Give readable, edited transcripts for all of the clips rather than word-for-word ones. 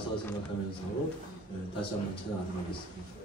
가사 생각하면서 다시 한번 찬양하도록 하겠습니다.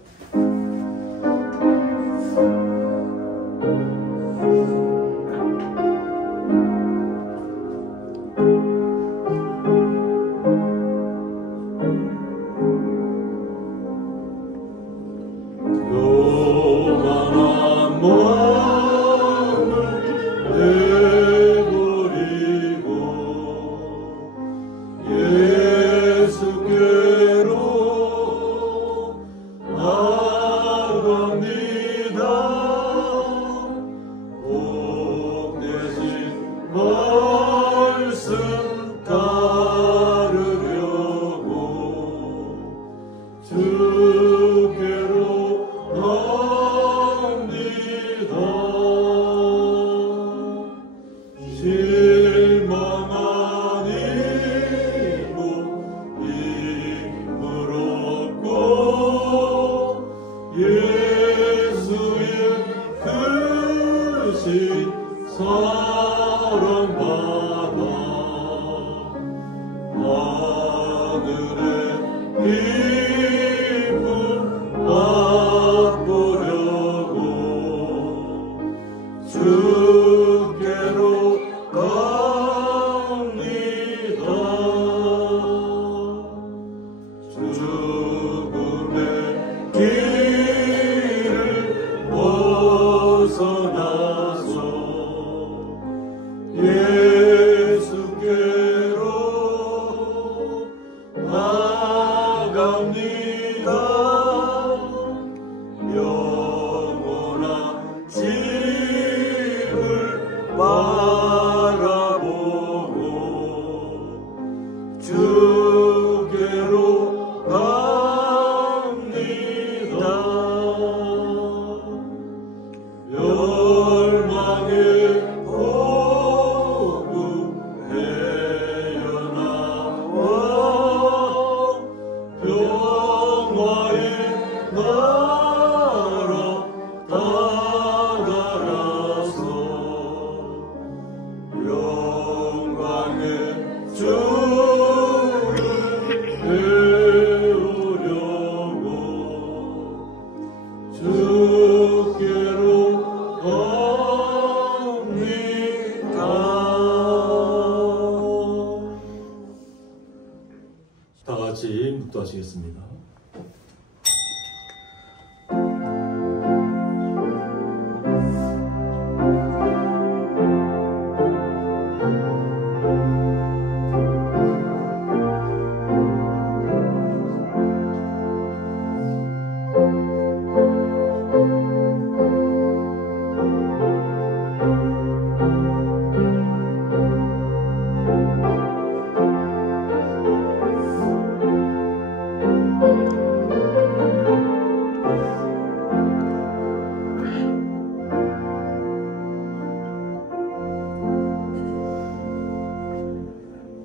다 같이 묵도하시겠습니다.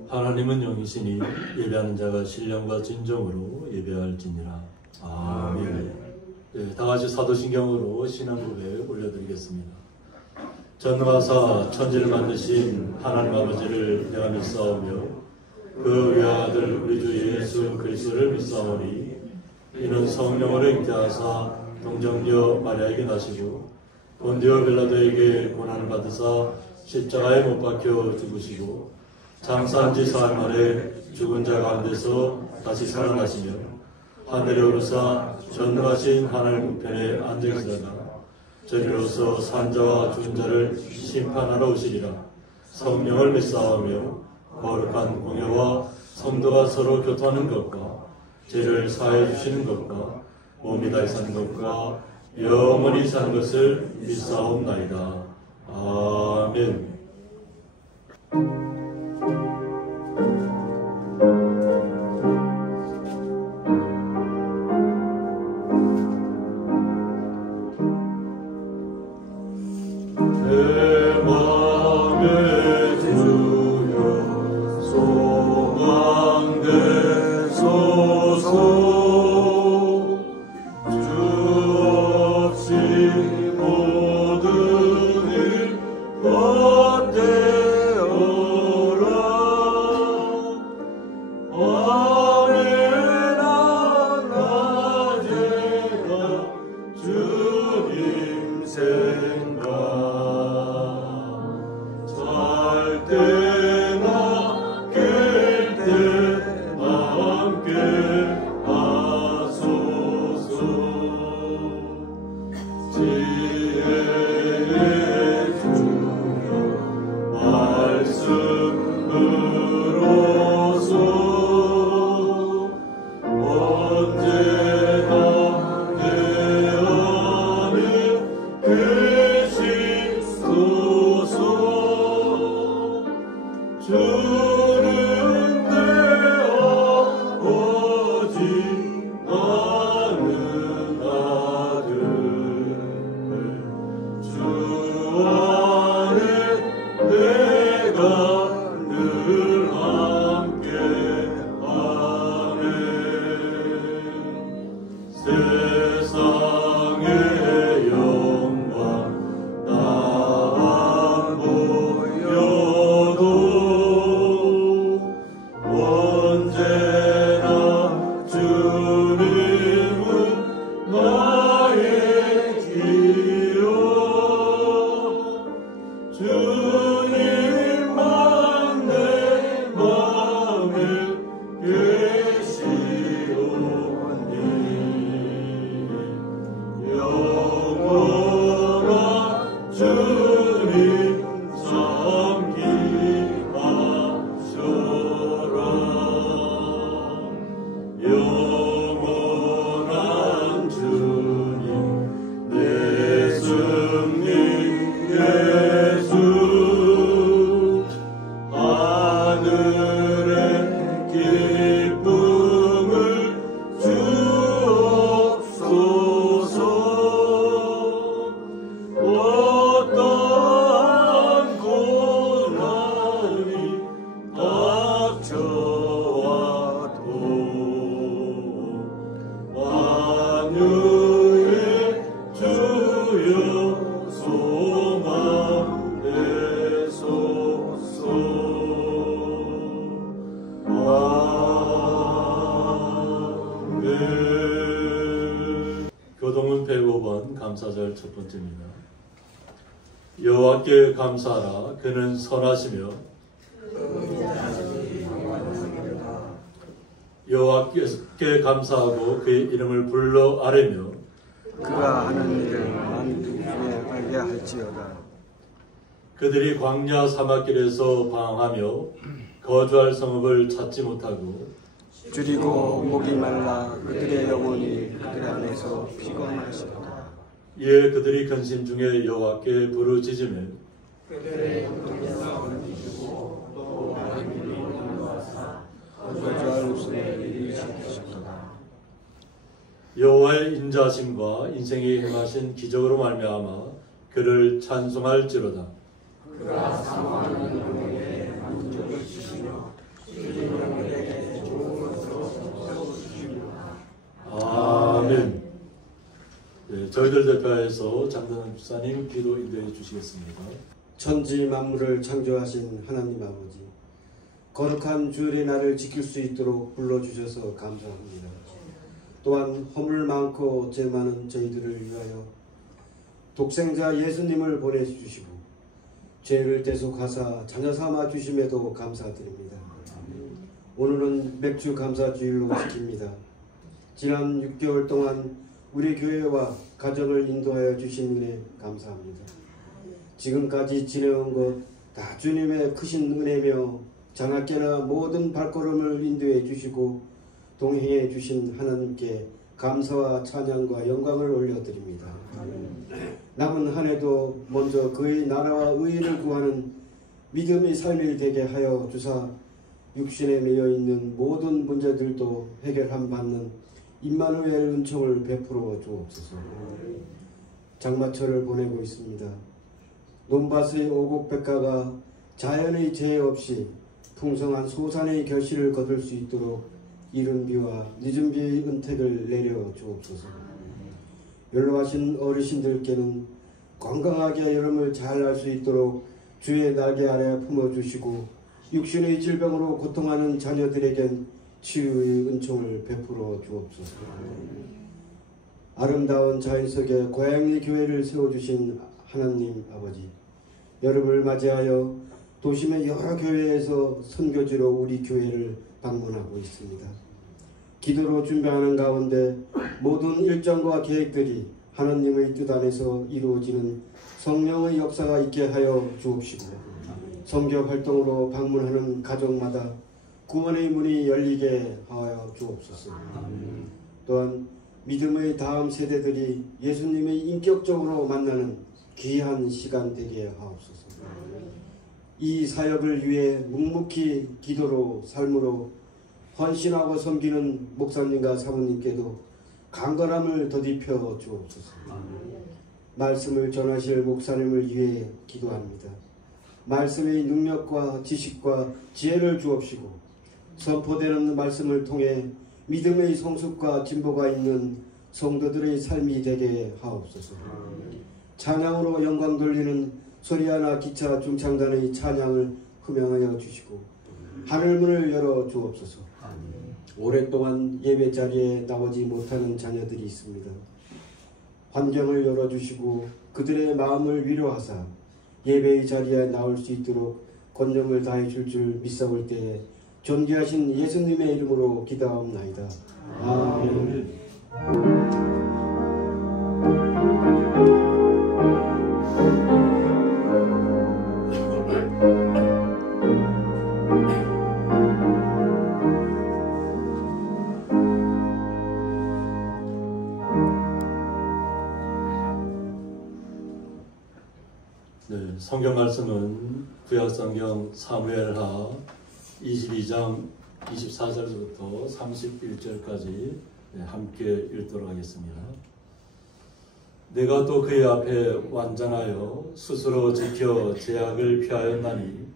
하나님은 영이시니 예배하는 자가 신령과 진정으로 예배할지니라. 아멘. 네, 다같이 사도신경으로 신앙 고백 올려드리겠습니다. 전능하사 천지를 만드신 하나님 아버지를 내가 믿사오며 그 외아들 우리 주 예수 그리스도를 믿사오니 이는 성령으로 잉태하사 동정녀 마리아에게 나시고 본디오 빌라도에게 고난을 받으사 십자가에 못 박혀 죽으시고 장사한 지 사흘 만에 죽은 자 가운데서 다시 살아나시며 하늘에 오르사 전능하신 하나님 우편에 앉으시다가 저리로서 산자와 죽은 자를 심판하러 오시리라. 성령을 믿사오며 거룩한 공예와 성도가 서로 교통하는 것과 죄를 사해 주시는 것과 몸이 다시 사는 것과 영원히 사는 것을 믿사옵나이다. 아멘. 모든 일 때나 깰 때 함께 하소서. 지혜의 주여 말씀으로서 언제나 내 안에 계시소서. 주는 내 아버지 나는 아들. 주 안에 내가 늘 함께하네. 세상의 영광 나 안 보여도 언제나 주님은 나의 기여. 주님만 내 맘에 계시오니 영원한 주님 참기하셔라. 영원한 주님 내 승리 예수. 하늘의 기쁨을 주옵소서. 어떠한 고난이 닥쳐와도 만유의 주여 소망 내소서. 아멘. 교동은 105번 감사절 첫 번째입니다. 여호와께 감사하라. 그는 선하시며 여호와께 감사하고 그의 이름을 불러 아뢰며 그가 하는 일을 만민에 알게 할지어다. 그들이 광야 사막길에서 방황하며 거주할 성읍을 찾지 못하고 줄이고 목이 말라 그들의 영혼이 그들 안에서 피곤하시도다. 이에 그들이 근심 중에 여호와께 부르짖으며 거주할 웃음에 이르시도다. 여호와의 인자심과 인생이 행하신 기적으로 말미암아 그를 찬송할지로다. 그가 사모하는 영혼에 만족을 주시며 주의 영혼에게 좋은 것으로 세워주시며. 아멘. 네, 저희들 대표해서 장단원 집사님 기도 인도해 주시겠습니다. 천지 만물을 창조하신 하나님 아버지, 거룩한 주일의 날을 지킬 수 있도록 불러주셔서 감사합니다. 또한 허물 많고 죄 많은 저희들을 위하여 독생자 예수님을 보내주시고 죄를 대속하사 자녀 삼아 주심에도 감사드립니다. 오늘은 맥주 감사주일로 지킵니다. 지난 6개월 동안 우리 교회와 가정을 인도하여 주신 은혜 감사합니다. 지금까지 지내온 것 다 주님의 크신 은혜며 자나깨나 모든 발걸음을 인도해 주시고 동행해 주신 하나님께 감사와 찬양과 영광을 올려드립니다. 남은 한 해도 먼저 그의 나라와 의를 구하는 믿음의 삶이 되게 하여 주사 육신에 매여있는 모든 문제들도 해결함 받는 임마누엘 은총을 베풀어 주옵소서. 장마철을 보내고 있습니다. 논밭의 오곡백과가 자연의 재해 없이 풍성한 소산의 결실을 거둘 수 있도록 이른 비와 늦은 비의 은택을 내려 주옵소서. 연로하신 어르신들께는 건강하게 여름을 잘 날 수 있도록 주의 날개 아래 품어주시고 육신의 질병으로 고통하는 자녀들에겐 치유의 은총을 베풀어 주옵소서. 아름다운 자연 속에 고향의 교회를 세워주신 하나님 아버지, 여름을 맞이하여 도심의 여러 교회에서 선교지로 우리 교회를 방문하고 있습니다. 기도로 준비하는 가운데 모든 일정과 계획들이 하나님의 뜻 안에서 이루어지는 성령의 역사가 있게 하여 주옵시고, 선교 활동으로 방문하는 가정마다 구원의 문이 열리게 하여 주옵소서. 또한 믿음의 다음 세대들이 예수님의 인격적으로 만나는 귀한 시간 되게 하옵소서. 이 사역을 위해 묵묵히 기도로 삶으로 헌신하고 섬기는 목사님과 사모님께도 강건함을 더딥혀 주옵소서. 말씀을 전하실 목사님을 위해 기도합니다. 말씀의 능력과 지식과 지혜를 주옵시고, 선포되는 말씀을 통해 믿음의 성숙과 진보가 있는 성도들의 삶이 되게 하옵소서. 찬양으로 영광 돌리는 소리아나 기차 중창단의 찬양을 흠양하여 주시고 하늘문을 열어 주옵소서. 오랫동안 예배 자리에 나오지 못하는 자녀들이 있습니다. 환경을 열어주시고 그들의 마음을 위로하사 예배의 자리에 나올 수 있도록 권능을 다해 줄 믿사올 때에 존귀하신 예수님의 이름으로 기도하옵나이다. 아멘. 네, 성경 말씀은 구약성경 사무엘하 22장 24절부터 31절까지 함께 읽도록 하겠습니다. 내가 또 그의 앞에 완전하여 스스로 지켜 제약을 피하였나니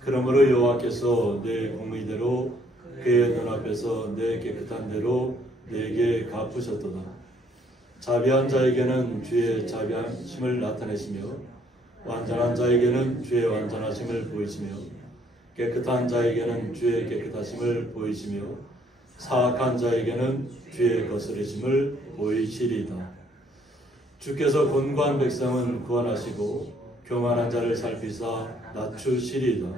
그러므로 여호와께서 내 공의대로 그의 눈앞에서 내 깨끗한 대로 내게 갚으셨도다. 자비한 자에게는 주의 자비하심을 나타내시며 완전한 자에게는 주의 완전하심을 보이시며 깨끗한 자에게는 주의 깨끗하심을 보이시며 사악한 자에게는 주의 거스르심을 보이시리다. 주께서 곤고한 백성은 구원하시고 교만한 자를 살피사 낮추시리다.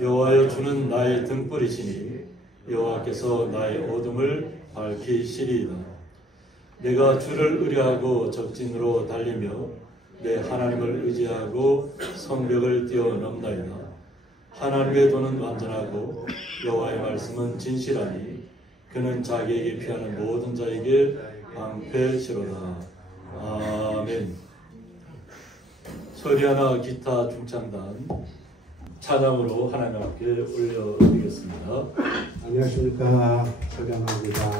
여호와여, 주는 나의 등불이시니 여호와께서 나의 어둠을 밝히시리다. 내가 주를 의뢰하고 적진으로 달리며 내 하나님을 의지하고 성벽을 뛰어넘나이다. 하나님의 도는 완전하고 여호와의 말씀은 진실하니 그는 자기에게 피하는 모든 자에게 방패시로다. 아멘. 소리아나 기타 중창단 찬양으로 하나님 앞에 올려드리겠습니다. 안녕하십니까, 소리아나입니다.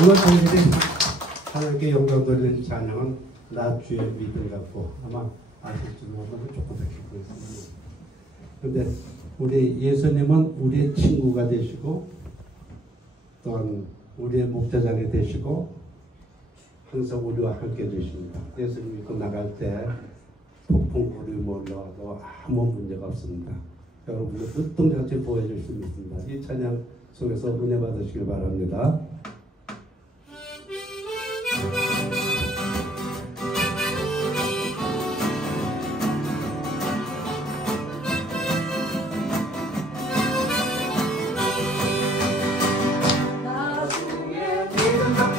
오늘 저희들이 하나님께 영광 돌리는 찬양은 나 주의 믿음 갖고, 아마 아실지 모르면 조금 더 기도했습니다. 그런데 우리 예수님은 우리의 친구가 되시고 또한 우리의 목자장이 되시고 항상 우리와 함께 되십니다. 예수님 믿고 나갈 때 폭풍불이 몰려와도 아무 문제가 없습니다. 여러분들 눈동자같이 보여줄 수 있습니다. 이 찬양 속에서 은혜 받으시길 바랍니다.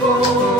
Oh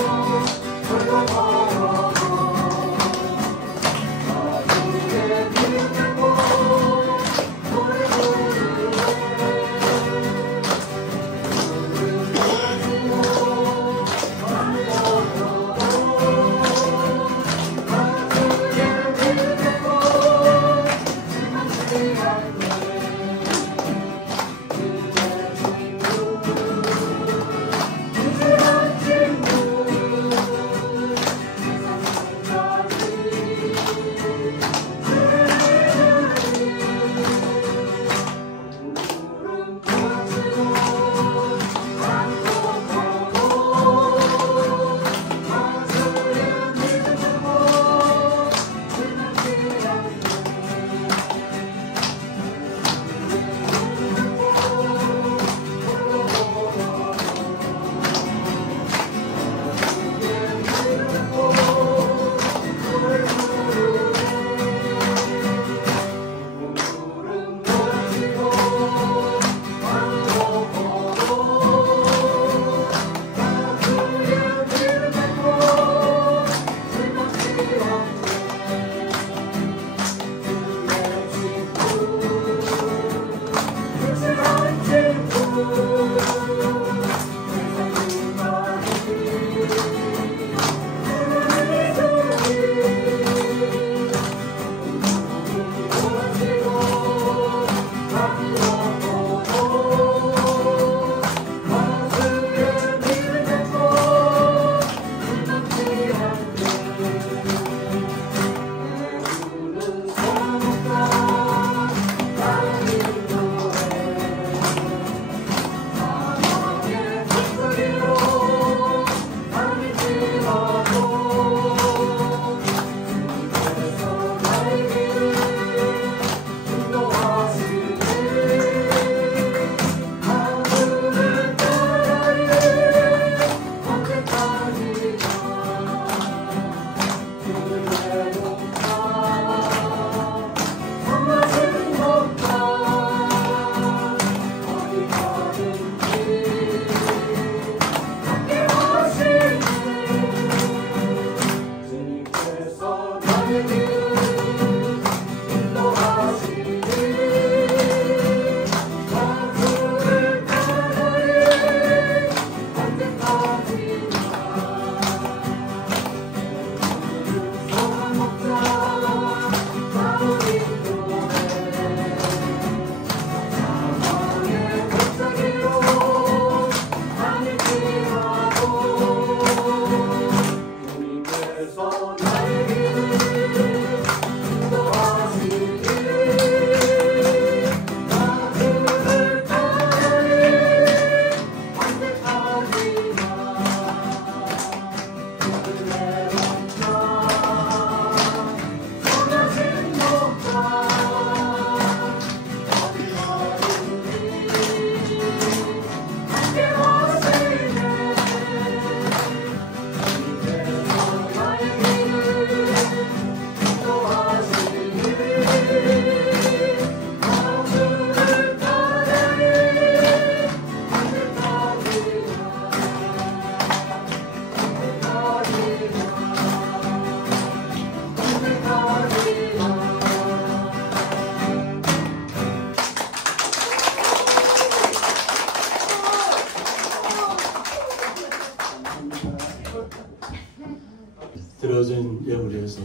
드려진 예물에서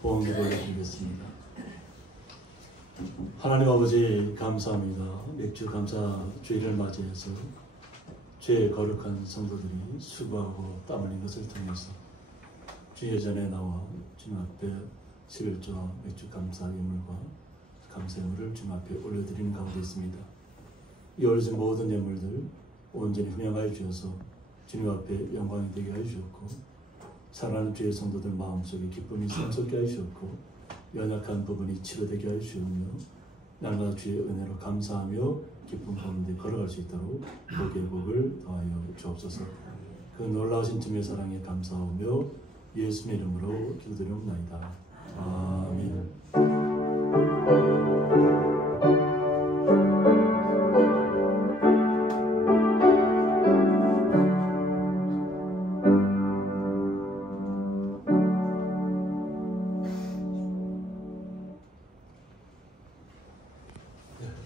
봉헌 올려드리겠습니다. 하나님 아버지 감사합니다. 맥주 감사 주일을 맞이해서 죄의 거룩한 성도들이 수고하고 땀 흘린 것을 통해서 주의 전에 나와 주님 앞에 11조와 맥주 감사 예물과 감사 예물을 주님 앞에 올려드리는 가운데 있습니다. 이 올려진 모든 예물들 온전히 흠양하여 주셔서 주님 앞에 영광이 되게 하여 주셨고, 사랑하는 주의 성도들 마음속에 기쁨이 샘솟게 하여 주셨고, 연약한 부분이 치료되게 하여 주셨며, 날마다 주의 은혜로 감사하며 기쁨 가운데 걸어갈 수 있도록 복의 복을 더하여 주옵소서. 그 놀라우신 주님의 사랑에 감사하며 예수의 이름으로 기도드리옵나이다. 아멘.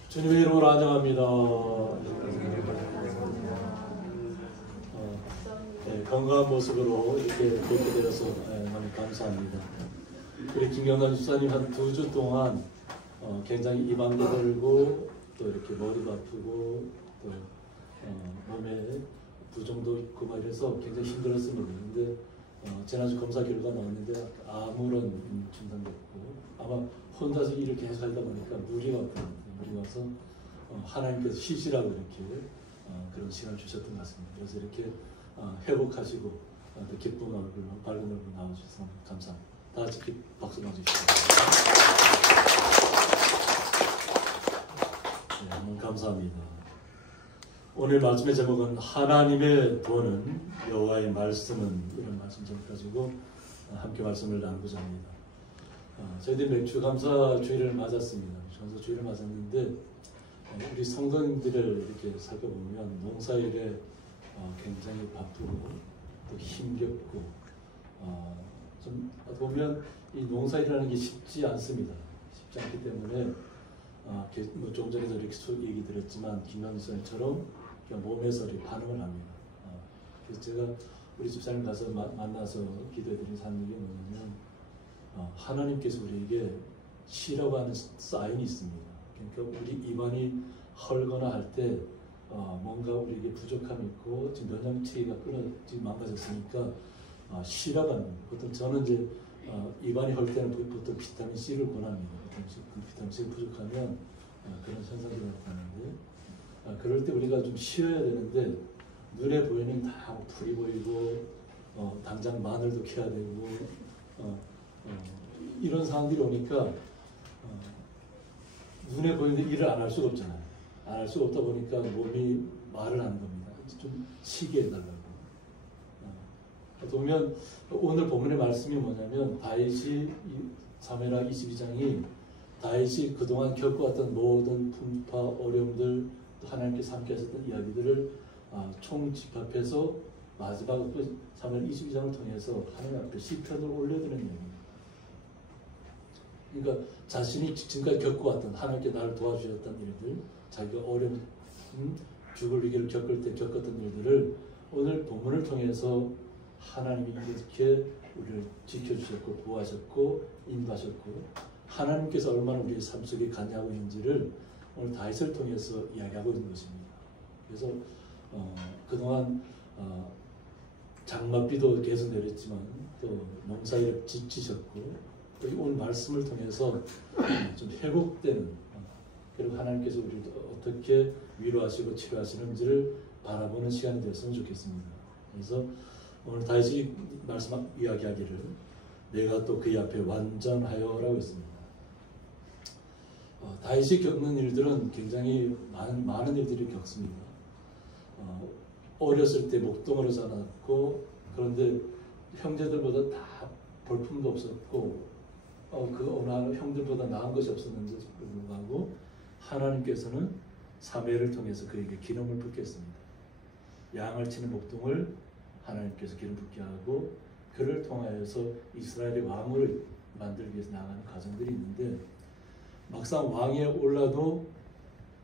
주님의 이름으로 안녕합니다. 건강한 모습으로 이렇게 뵙게 되어서 너무 감사합니다. 우리 김경남 집사님 한 2주 동안 굉장히 입안도 걸고 또 이렇게 머리도 아프고 또 몸에 부종도 있고 막 이래서 굉장히 힘들었습니다. 근데 지난주 검사 결과 나왔는데 아무런 증상도 없고, 아마 혼자서 일을 계속 하다 보니까 물이 왔거든요. 물이 와서 하나님께서 쉬시라고 이렇게 그런 시간을 주셨던 것 같습니다. 그래서 이렇게 회복하시고 또 기쁜 얼굴로 밝은 얼굴로 나와주셔서 감사합니다. 다 같이 박수 맞으시죠. 네, 너무 감사합니다. 오늘 말씀의 제목은 하나님의 도는 여호와의 말씀은, 이런 말씀 좀 가지고 함께 말씀을 나누고자 합니다. 저희들이 맥주 감사 주일을 맞았습니다. 감사 주일을 맞았는데 우리 성도님들을 이렇게 살펴보면 농사일에 굉장히 바쁘고 또 힘겹고 좀 보면 이 농사일이라는 게 쉽지 않습니다. 쉽지 않기 때문에 뭐 조금 전에도 이렇게 얘기 드렸지만 김현수처럼 몸에서 이렇게 반응을 합니다. 그래서 제가 우리 집사님 가서 만나서 기도해드린 사람이 뭐냐면 하나님께서 우리에게 쉬라고 하는 사인이 있습니다. 그러니까 우리 입안이 헐거나 할 때 뭔가 우리에게 부족함이 있고 지금 면역체계가 지금 망가졌으니까 쉬라고 합니다. 보통 저는 이제 입안이 헐 때는 보통 비타민 C를 권합니다. 보통 비타민 C 부족하면 그런 현상이 나타나는데, 그럴 때 우리가 좀 쉬어야 되는데 눈에 보이는 다 불이 보이고 당장 마늘도 캐야 되고 이런 상황들이 오니까 눈에 보이는데 일을 안 할 수가 없잖아요. 안 할 수가 없다 보니까 몸이 말을 하는 겁니다. 좀 쉬게 해달라고. 보면 오늘 본문의 말씀이 뭐냐면 다윗이 사무엘하 22장이 다윗이 그동안 겪어왔던 모든 풍파, 어려움들, 하나님께서 함께 하셨던 이야기들을 총집합해서 마지막 사무엘 22장을 통해서 하나님 앞에 시편을 올려드리는 얘기입니다. 그러니까 자신이 지금까지 겪어왔던, 하나님께 나를 도와주셨던 일들, 자기가 어려운 죽을 위기를 겪을 때 겪었던 일들을 오늘 본문을 통해서 하나님이 이렇게 우리를 지켜주셨고 보호하셨고 인도하셨고 하나님께서 얼마나 우리의 삶 속에 관여하고 있는지를 오늘 다윗을 통해서 이야기하고 있는 것입니다. 그래서 그동안 장맛비도 계속 내렸지만 또 농사일에 지치셨고 또 오늘 말씀을 통해서 좀 회복되는, 그리고 하나님께서 우리를 어떻게 위로하시고 치료하시는지를 바라보는 시간이 되었으면 좋겠습니다. 그래서 오늘 다윗이 말씀 이야기하기를 내가 또 그의 앞에 완전하여라고 했습니다. 다윗이 겪는 일들은 굉장히 많은 일들을 겪습니다. 어렸을 때 목동으로 자랐고, 그런데 형제들보다 다 볼품도 없었고 그 어느 형들보다 나은 것이 없었는데도 불구하고 하나님께서는 사무엘을 통해서 그에게 기름을 붓게 했습니다. 양을 치는 목동을 하나님께서 기름 붓게 하고 그를 통하여서 이스라엘의 왕을 만들기 위해서 나가는 과정들이 있는데, 막상 왕위에 올라도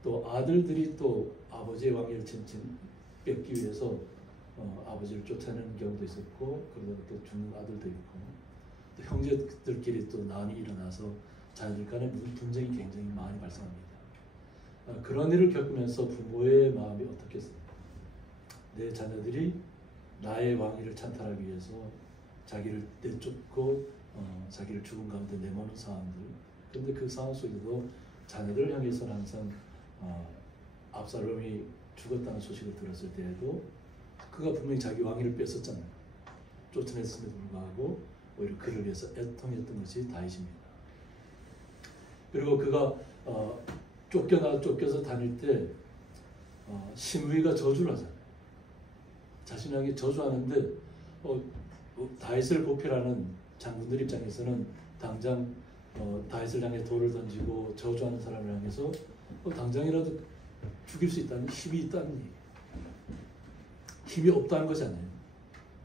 또 아들들이 또 아버지의 왕위를 뺏기 위해서 아버지를 쫓아내는 경우도 있었고, 그러다가 또 죽는 아들도 있고, 형제들끼리 또 난이 일어나서 자녀들 간의 분쟁이 굉장히 많이 발생합니다. 그런 일을 겪으면서 부모의 마음이 어떻겠습니까? 내 자녀들이 나의 왕위를 찬탈하기 위해서 자기를 내쫓고 자기를 죽음 가운데 내모는 상황들. 그런데 그 상황 속에도 자녀들을 향해서는 항상 압살롬이 죽었다는 소식을 들었을 때에도 그가 분명히 자기 왕위를 뺏었잖아요. 쫓아냈음에도 불구하고 오히려 그를 위해서 애통했던 것이 다윗입니다. 그리고 그가 쫓겨서 다닐 때 시므이가 저주를 하잖아요. 자신에게 저주하는데 다윗을 보필하는 장군들 입장에서는 당장 다윗을 향해 돌을 던지고 저주하는 사람을 향해서 당장이라도 죽일 수 있다는 힘이 있다는 얘기예요. 힘이 없다는 것이 아니에요.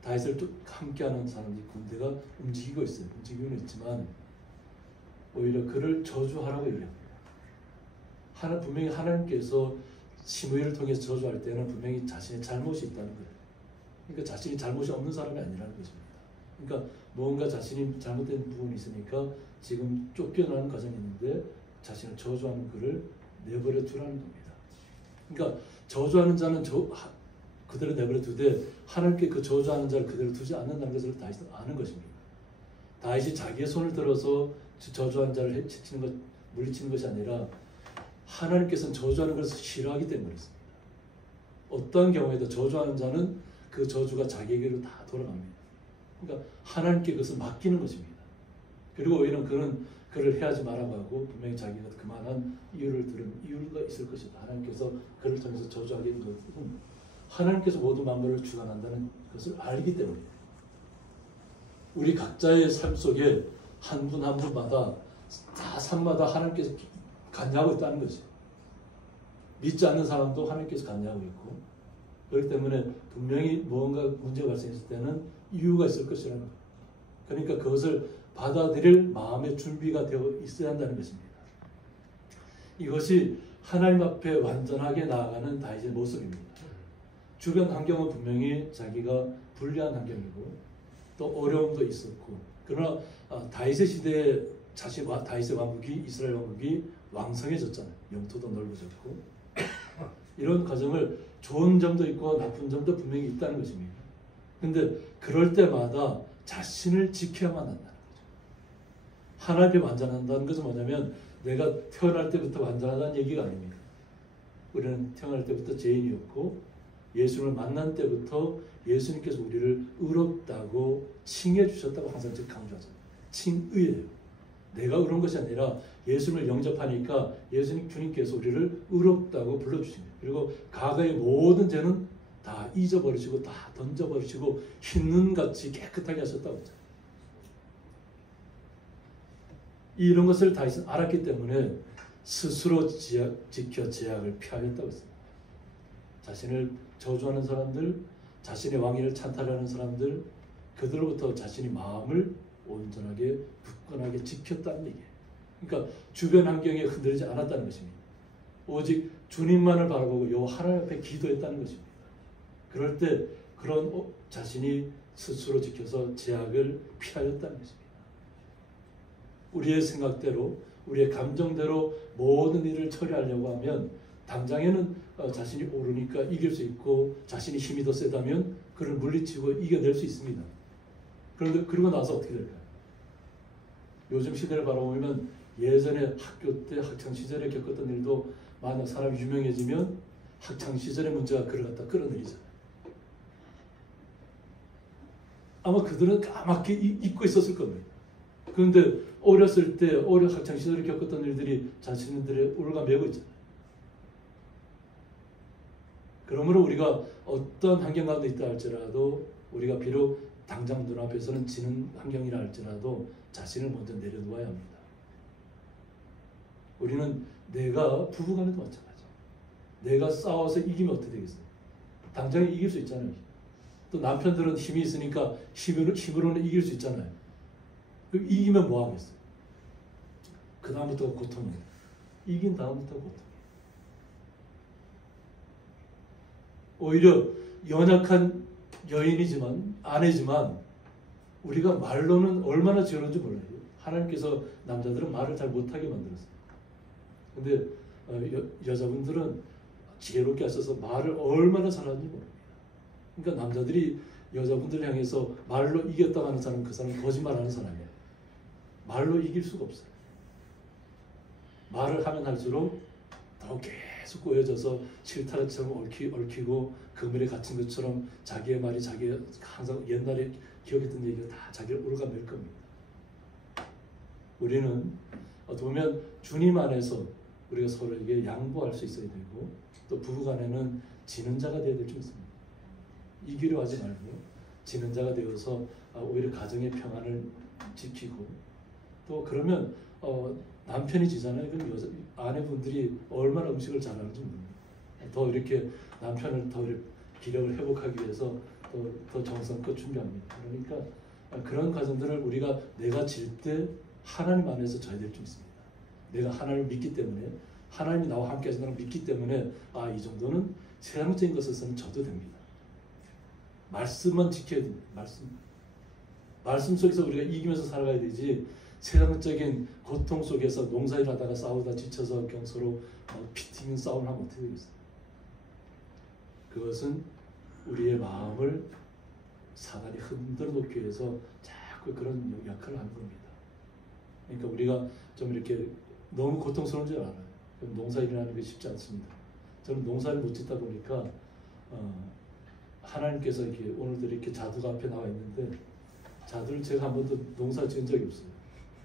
다윗을 함께하는 사람들이 군대가 움직이고 있어요. 움직이고는 있지만 오히려 그를 저주하라고 얘기합니다. 분명히 하나님께서 시므이를 통해서 저주할 때는 분명히 자신의 잘못이 있다는 거예요. 그러니까 자신이 잘못이 없는 사람이 아니라는 것입니다. 그러니까 뭔가 자신이 잘못된 부분이 있으니까 지금 쫓겨나는 과정이 있는데 자신을 저주하는 그를 내버려 두라는 겁니다. 그러니까 저주하는 자는 그대로 내버려 두되 하나님께 그 저주하는 자를 그대로 두지 않는다는 것을 다윗은 아는 것입니다. 다윗이 자기의 손을 들어서 저주하는 자를 물리치는 것이 아니라 하나님께서는 저주하는 것을 싫어하기 때문에 그렇습니다. 어떠한 경우에도 저주하는 자는 그 저주가 자기에게로 다 돌아갑니다. 그러니까 하나님께 그것을 맡기는 것입니다. 그리고 오히려 그를 해하지 말라고 하고 분명히 자기가 그만한 이유를 들은 이유가 있을 것이다. 하나님께서 그를 통해서 저주하게 된 것은 하나님께서 모든 만물을 주관한다는 것을 알기 때문입니다. 우리 각자의 삶 속에 한 분 한 분마다 다 삶마다 하나님께서 관여하고 있다는 것이에요. 믿지 않는 사람도 하나님께서 관여하고 있고 그렇기 때문에 분명히 무언가 문제가 발생했을 때는 이유가 있을 것이라는 거예요. 그러니까 그것을 받아들일 마음의 준비가 되어 있어야 한다는 것입니다. 이것이 하나님 앞에 완전하게 나아가는 다윗의 모습입니다. 주변 환경은 분명히 자기가 불리한 환경이고 또 어려움도 있었고 그러나 다윗의 시대에 다윗의 왕국이 이스라엘 왕국이 왕성해졌잖아요. 영토도 넓어졌고 이런 과정을 좋은 점도 있고 나쁜 점도 분명히 있다는 것입니다. 그런데 그럴 때마다 자신을 지켜야만 한다는 거죠. 하나님께 완전한다는 것은 뭐냐면 내가 태어날 때부터 완전하다는 얘기가 아닙니다. 우리는 태어날 때부터 죄인이었고 예수를 만난 때부터 예수님께서 우리를 의롭다고 칭해 주셨다고 항상 강조하잖아요. 칭의예요. 내가 의로운 것이 아니라 예수님을 영접하니까 주님께서 우리를 의롭다고 불러주십니다. 그리고 과거의 모든 죄는 다 잊어버리시고 다 던져버리시고 흰눈같이 깨끗하게 하셨다고 했잖아요. 이런 것을 다윗은 알았기 때문에 스스로 지켜 제약을 피하였다고 했습니다. 자신을 저주하는 사람들, 자신의 왕위를 찬탈하는 사람들, 그들로부터 자신이 마음을 온전하게 굳건하게 지켰다는 얘기예요. 그러니까 주변 환경에 흔들리지 않았다는 것입니다. 오직 주님만을 바라보고 여호와 하나님 앞에 기도했다는 것입니다. 그럴 때 그런 자신이 스스로 지켜서 제약을 피하였다는 것입니다. 우리의 생각대로 우리의 감정대로 모든 일을 처리하려고 하면 당장에는 자신이 오르니까 이길 수 있고 자신이 힘이 더 세다면 그를 물리치고 이겨낼 수 있습니다. 그런데 그러고 나서 어떻게 될까요? 요즘 시대를 바라보면 예전에 학교 때 학창시절에 겪었던 일도 만약 사람이 유명해지면 학창시절의 문제가 그를 갖다 끌어내리잖아요. 아마 그들은 까맣게 잊고 있었을 겁니다. 그런데 어렸을 때 학창시절에 겪었던 일들이 자신들의 올가매고 있잖아요. 그러므로 우리가 어떤 환경 가운데 있다 할지라도 우리가 비록 당장 눈앞에서는 지는 환경이라 할지라도 자신을 먼저 내려놓아야 합니다. 우리는 내가 부부간에도 마찬가지죠. 내가 싸워서 이기면 어떻게 되겠어요? 당장에 이길 수 있잖아요. 또 남편들은 힘이 있으니까 힘으로는 이길 수 있잖아요. 그럼 이기면 뭐 하겠어요? 그 다음부터가 고통이에요. 이긴 다음부터가 고통이에요. 오히려 연약한 여인이지만 아내지만 우리가 말로는 얼마나 지혜로운지 몰라요. 하나님께서 남자들은 말을 잘 못하게 만들었어요. 근데 여자분들은 지혜롭게 하셔서 말을 얼마나 잘하는지 모릅니다. 그러니까 남자들이 여자분들을 향해서 말로 이겼다고 하는 사람은 그 사람은 거짓말하는 사람이에요. 말로 이길 수가 없어요. 말을 하면 할수록 더 계속 꼬여져서 실타래처럼 얽히고 그물에 갇힌 것처럼 자기의 말이 자기가 항상 옛날에 기억했던 얘기가 다 자기를 오르가맬 겁니다. 우리는 어떻게 보면 주님 안에서 우리가 서로에게 양보할 수 있어야 되고 또 부부간에는 지는 자가 되어야 될 줄 믿습니다. 이기려 하지 말고 지는 자가 되어서 오히려 가정의 평안을 지키고 또 그러면 남편이 지잖아요. 그럼 아내분들이 얼마나 음식을 잘하는지 모릅니다. 더 이렇게 남편을 더 이렇게 기력을 회복하기 위해서 더 정성껏 준비합니다. 그러니까 그런 과정들을 우리가 내가 질 때 하나님 안에서 져야 될 줄 믿습니다. 내가 하나님을 믿기 때문에 하나님이 나와 함께 하신다는 걸 믿기 때문에 이 정도는 세상적인 것에서는 져도 됩니다. 말씀만 지켜야 됩니다. 말씀 속에서 우리가 이기면서 살아가야 되지 세상적인 고통 속에서 농사일 하다가 싸우다 지쳐서 그냥 서로 피 튀는 싸움을 하면 어떻게 되겠어요? 그것은 우리의 마음을 사단이 흔들어 놓기 위해서 자꾸 그런 역할을 하는 겁니다. 그러니까 우리가 좀 이렇게 너무 고통스러운 줄 알아요. 농사일이라는 게 쉽지 않습니다. 저는 농사를 못 짓다 보니까 하나님께서 이렇게 오늘도 이렇게 자두가 앞에 나와 있는데 자두를 제가 한 번도 농사 지은 적이 없어요.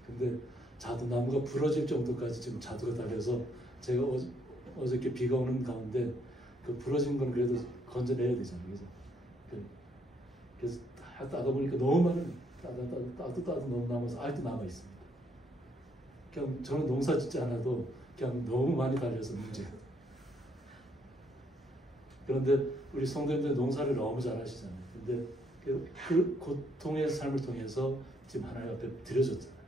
근데 자두나무가 부러질 정도까지 지금 자두가 달려서 제가 어저께 비가 오는 가운데 그 부러진 건 그래도 건져내야 되잖아요. 그래서 따다 보니까 너무 많은 따도 너무 남아서 아직도 남아 있습니다. 그냥 저는 농사 짓지 않아도 그냥 너무 많이 달려서 문제예요. 그런데 우리 성도님들 농사를 너무 잘하시잖아요. 근데 그 고통의 삶을 통해서 지금 하나님 앞에 드려졌잖아요.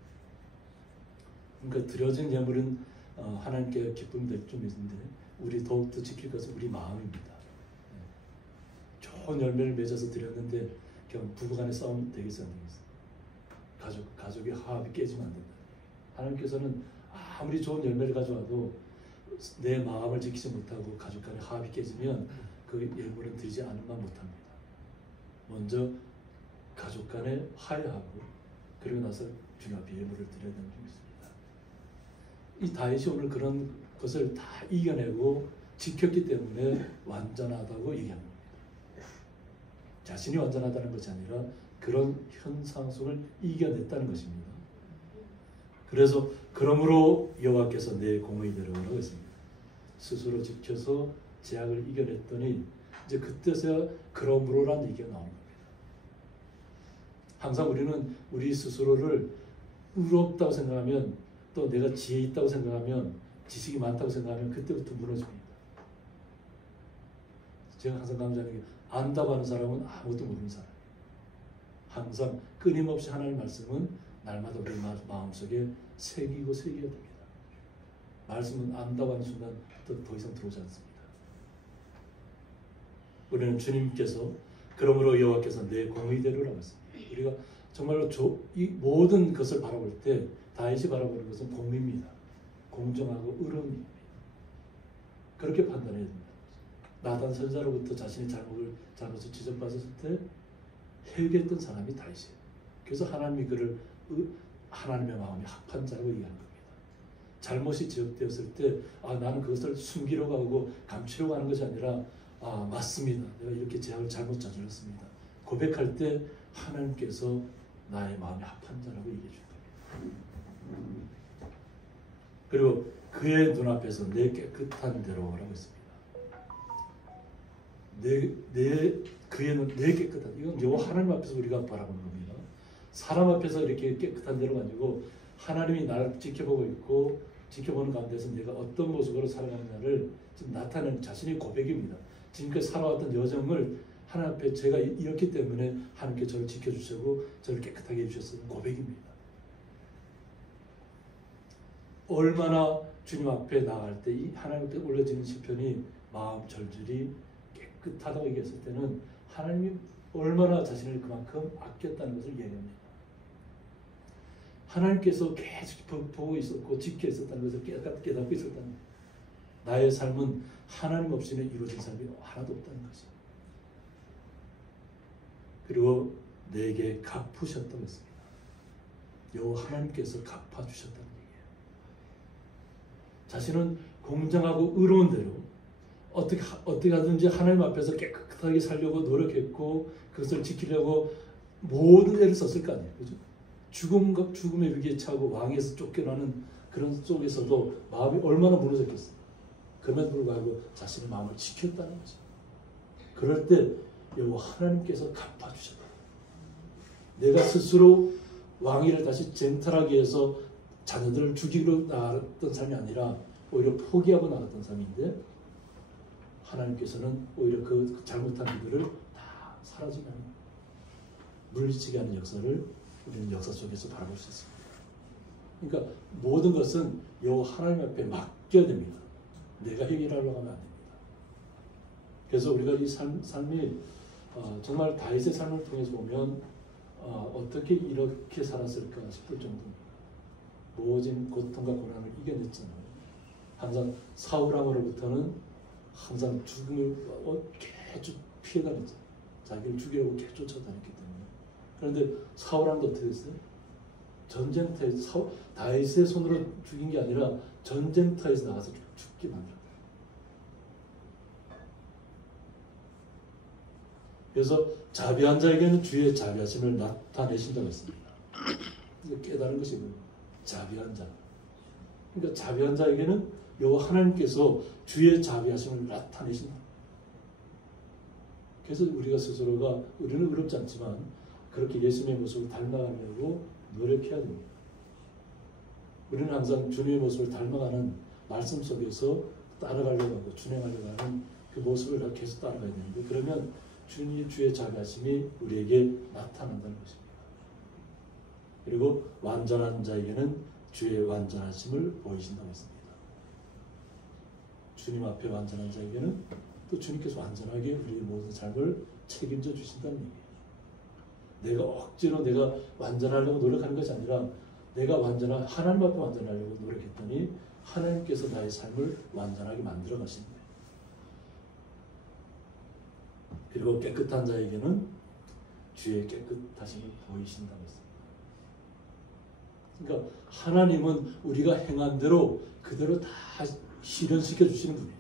그러니까 드려진 예물은 하나님께 기쁨이 될 줄 믿는데 우리 더욱더 지킬 것은 우리 마음입니다. 좋은 열매를 맺어서 드렸는데 그냥 부부간의 싸움 되겠어요, 안 되겠어요? 가족의 화합이 깨지면 안 된다. 하나님께서는 아무리 좋은 열매를 가져와도 내 마음을 지키지 못하고 가족 간의 화합이 깨지면 그 예물은 드리지 않으면 못합니다. 먼저 가족 간에 화해하고 그리고 나서 주님 앞에 예물을 드려야 되는 줄 믿습니다. 이 다윗이 오늘 그런 것을 다 이겨내고 지켰기 때문에 완전하다고 얘기하는 겁니다. 자신이 완전하다는 것이 아니라 그런 현상 속을 이겨냈다는 것입니다. 그래서 그러므로 여호와께서 내 공의 되라고 했습니다. 스스로 지켜서 제약을 이겨냈더니 이제 그때서야 그러므로라는 얘기가 나오는 겁니다. 항상 우리는 우리 스스로를 의롭다고 생각하면 또 내가 지혜 있다고 생각하면 지식이 많다고 생각하면 그때부터 무너집니다. 제가 항상 강조하는 게 안다고 하는 사람은 아무것도 모르는 사람이에요. 항상 끊임없이 하나님의 말씀은 날마다 우리 마음속에 새기고 새겨야 됩니다. 말씀은 안다고 하는 순간 더 이상 들어오지 않습니다. 우리는 주님께서 그러므로 여호와께서 내 공의대로라고 했습니다. 우리가 정말로 이 모든 것을 바라볼 때 다윗이 바라보는 것은 공의입니다. 공정하고 의로움입니다. 그렇게 판단해야 됩니다. 나단 선지자로부터 자신의 잘못을 지적받았을 때 회개했던 사람이 다윗이에요. 그래서 하나님이 그를 하나님의 마음이 합한 자라고 얘기하는 겁니다. 잘못이 지적되었을 때 나는 그것을 숨기려고 하고 감추려고 하는 것이 아니라 맞습니다. 내가 이렇게 제약을 잘못 저질렀습니다. 고백할 때 하나님께서 나의 마음이 합한 자라고 얘기해 줄 겁니다. 그리고 그의 눈앞에서 내 깨끗한 대로라고 했습니다. 그의 눈, 내 깨끗한, 이건 여호와 하나님 앞에서 우리가 바라보는 겁니다. 사람 앞에서 이렇게 깨끗한 대로가 아니고 하나님이 나를 지켜보고 있고 지켜보는 가운데서 내가 어떤 모습으로 살아가느냐를 지금 나타내는 자신의 고백입니다. 지금까지 살아왔던 여정을 하나님 앞에 제가 이렇기 때문에 하나님께 저를 지켜주시고 저를 깨끗하게 해주셨다는 고백입니다. 얼마나 주님 앞에 나갈 때 이 하나님 앞에 올려지는 시편이 마음 절절히 깨끗하다고 얘기했을 때는 하나님이 얼마나 자신을 그만큼 아꼈다는 것을 얘기합니다. 하나님께서 계속 보고 있었고 지켜 있었다는 것을 깨닫고 있었다는 거예요. 나의 삶은 하나님 없이는 이루어진 삶이 하나도 없다는 거죠. 그리고 내게 갚으셨다고 했습니다. 여호와 하나님께서 갚아주셨다는 얘기예요. 자신은 공정하고 의로운 대로 어떻게 하든지 하나님 앞에서 깨끗하게 살려고 노력했고 그것을 지키려고 모든 애를 썼을 거 아니에요. 그죠? 죽음의 위기에 처하고 왕에서 쫓겨나는 그런 속에서도 마음이 얼마나 무너졌겠어요. 그럼에도 불구하고 자신의 마음을 지켰다는 거죠. 그럴 때 여호와 하나님께서 갚아주셨다. 내가 스스로 왕위를 다시 쟁탈하기 위해서 자녀들을 죽이러 나갔던 삶이 아니라 오히려 포기하고 나갔던 삶인데 하나님께서는 오히려 그 잘못한 일들을 다 사라지게 하는 물리치게 하는 역사를 우리는 역사 속에서 바라볼 수 있습니다. 그러니까 모든 것은 여호와 하나님 앞에 맡겨야 됩니다. 내가 해결하려고 하면 안 됩니다. 그래서 우리가 이 삶이 정말 다윗의 삶을 통해서 보면 어떻게 이렇게 살았을까 싶을 정도입니다. 모진 고통과 고난을 이겨냈잖아요. 항상 사울왕으로부터는 항상 죽음을 계속 피해다녔죠. 자기를 죽이려고 계속 쫓아다녔기 때문에. 그런데 사울왕도 어떻게 됐어요? 전쟁터에서 다윗의 손으로 죽인 게 아니라 전쟁터에서 나가서 죽게 만들었다. 그래서 자비한 자에게는 주의 자비하심을 나타내신다고 했습니다. 깨달은 것이 자비한 자. 그러니까 자비한 자에게는 여호와 하나님께서 주의 자비하심을 나타내신다. 그래서 우리가 스스로가 우리는 어렵지 않지만 그렇게 예수님의 모습을 닮아가려고 노력해야 됩니다. 우리는 항상 주님의 모습을 닮아가는 말씀 속에서 따라가려고 하고 준행하려고 하는 그 모습을 계속 따라가야 되는데 그러면 주님 주의 자비하심이 우리에게 나타난다는 것입니다. 그리고 완전한 자에게는 주의 완전하심을 보이신다고 했습니다. 주님 앞에 완전한 자에게는 또 주님께서 완전하게 우리의 모든 삶을 책임져 주신다는 얘기예요. 내가 억지로 내가 완전하려고 노력하는 것이 아니라 내가 하나님 앞에 완전하려고 노력했더니 하나님께서 나의 삶을 완전하게 만들어 가신 거예요. 그리고 깨끗한 자에게는 주의 깨끗하심을 보이신다고 했습니다. 그러니까 하나님은 우리가 행한 대로 그대로 다 실현시켜 주시는 분이에요.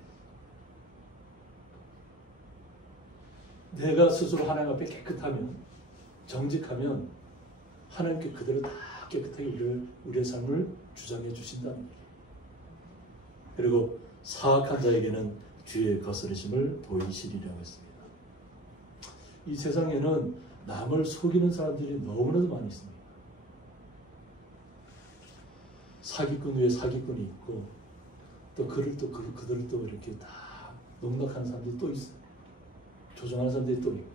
내가 스스로 하나님 앞에 깨끗하면 정직하면 하나님께 그대로 다 깨끗하게 우리의 삶을 주장해 주신다는 얘기예요. 그리고 사악한 자에게는 주의 거스르심을 보이시리라고 했습니다. 이 세상에는 남을 속이는 사람들이 너무나도 많이 있습니다. 사기꾼 위에 사기꾼이 있고 또 그들을 또 이렇게 다 농락하는 사람들이 또 있어요. 조종하는 사람들이 또 있고